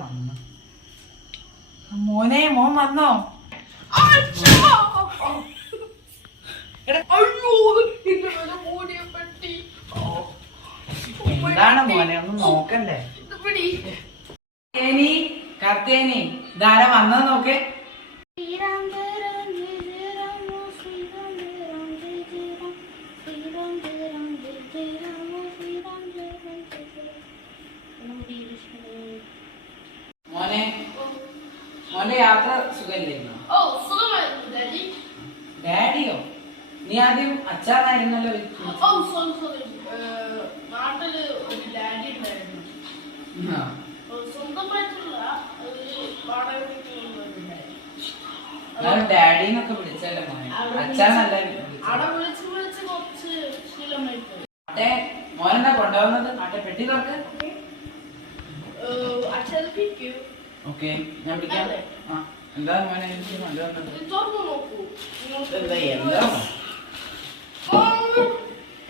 വന്നു? മോനെ മോൻ വന്നോ? എന്താണ് മോനെ? ഒന്ന് നോക്കണ്ടേ? കർത്തേനി കർത്തേനി ഇതാരാ വന്നത് നോക്കേ. മോനെ യാത്ര സുഖമില്ലായിരുന്നു ഓ സുഖമായിരുന്നു ഡാഡി? ഡാഡിയോ? നീ ആദ്യം അച്ഛനായിരുന്നല്ലോ ഓ സോറി സോറി നാട്ടിൽ ഒരു ഡാഡി ഉണ്ടായിരുന്നു. സ്വന്തമായിട്ടുള്ള ഒരു വാടക വീട്ടിലുള്ള ഒരു ഡാഡി. എന്നാലും ഡാഡി എന്നൊക്കെ വിളിച്ചല്ലേ മോനെ? അച്ഛനല്ല അവിടെ വിളിച്ച് വിളിച്ച് കുറച്ച് ശീലമായി മോനെന്താ കൊണ്ടുപോകുന്നത്? അട്ടെ പെട്ടി തുറക്ക്. അച്ഛനിപ്പിക്കൂ ഓക്കെ ഞാൻ പിടിക്കാം അതെ. ആ എന്താ മോനെ? എനിക്ക് കൊണ്ടുവന്നത്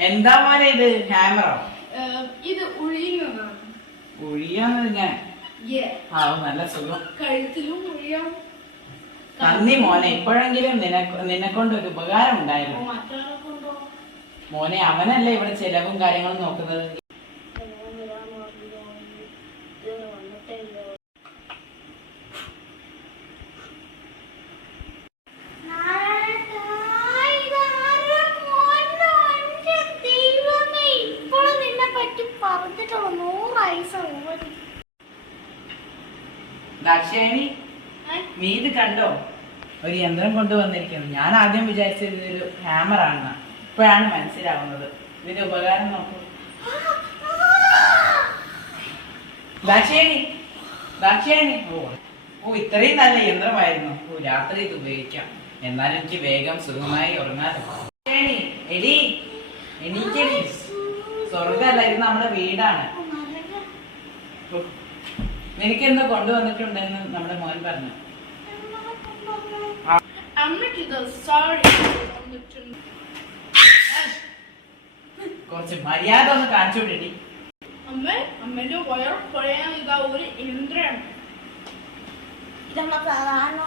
എന്താ മോനെ ഇത്? ഹാമറോ ഇത് ഉഴിയുന്നതാണ്. ഒഴിയാന്ന് ഞാൻ. Yeah. ആ നല്ല സുഖം. കഴുത്തിലും നന്ദി മോനെ. ഇപ്പോഴെങ്കിലും നിനക്ക് നിന്നെ കൊണ്ട് ഒരു ഉപകാരം ഉണ്ടായിരുന്നു. മോനെ അവനല്ലേ ഇവിടെ ചെലവും കാര്യങ്ങളും നോക്കുന്നത്? ദാക്ഷായണി നീ ഇത് കണ്ടോ? ഒരു യന്ത്രം കൊണ്ടുവന്നിരിക്കുന്നു. ഞാൻ ആദ്യം വിചാരിച്ചത് ഇതൊരു ഹാമർ ആണെന്ന്. ഇപ്പോഴാണ് മനസ്സിലാവുന്നത്. ഇതിന്റെ ഉപകാരം നോക്കൂ. ദാക്ഷായണി ദാക്ഷായണി. ഓ ഓ ഇത്രയും നല്ല യന്ത്രമായിരുന്നു. ഓ രാത്രി ഇത് ഉപയോഗിക്കാം. എന്നാലും എനിക്ക് വേഗം സുഖമായി ഉറങ്ങാലോ എടി എണീക്കടി സ്വർഗല്ല ഇത് നമ്മുടെ വീടാണ്. നിനക്കെന്തോ കൊണ്ടുവന്നിട്ടുണ്ടെന്ന് നമ്മുടെ മോൻ പറഞ്ഞു. കുറച്ച് മര്യാദ ഒന്ന് കാണിച്ചു വിടടി. അമ്മ അമ്മേന്റെ വയർ പറയാൻ ഇതാ ഒരു യന്ത്രമാണ് ഇതമ്മ സാധാരണ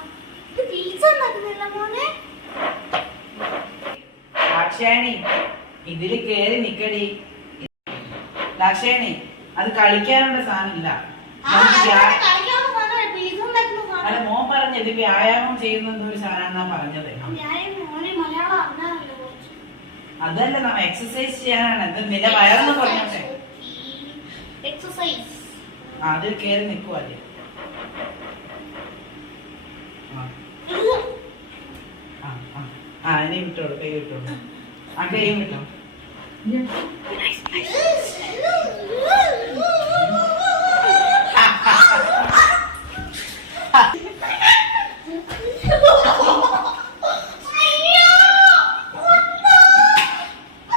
ഇത് പീസ ഉണ്ടാക്കുന്നില്ല മോനെ. ദാക്ഷായണി ഇതിൽ കേറി നിക്കടി. ദാക്ഷായണി അത് കളിക്കാനുള്ള സാധനമില്ല. അല്ല മോൻ പറഞ്ഞത് ഇത് വ്യായാമം ചെയ്യുന്നത് ഒരു സാധനമാണെന്നാ പറഞ്ഞത്. ഞാൻ മോനെ മലയാളം അറിഞ്ഞാണല്ലോ കുറച്ച്. അതല്ല നമ്മ എക്സസൈസ് ചെയ്യാനാണ്. ഇത് നിന്റെ വയറെന്ന് പറഞ്ഞോട്ടെ എക്സസൈസ് ആ, അതിൽ കേറി ആ. ആ ഇനി വിട്ടോളൂ കൈ വിട്ടോളൂ. ആ കൈ വിട്ടോ.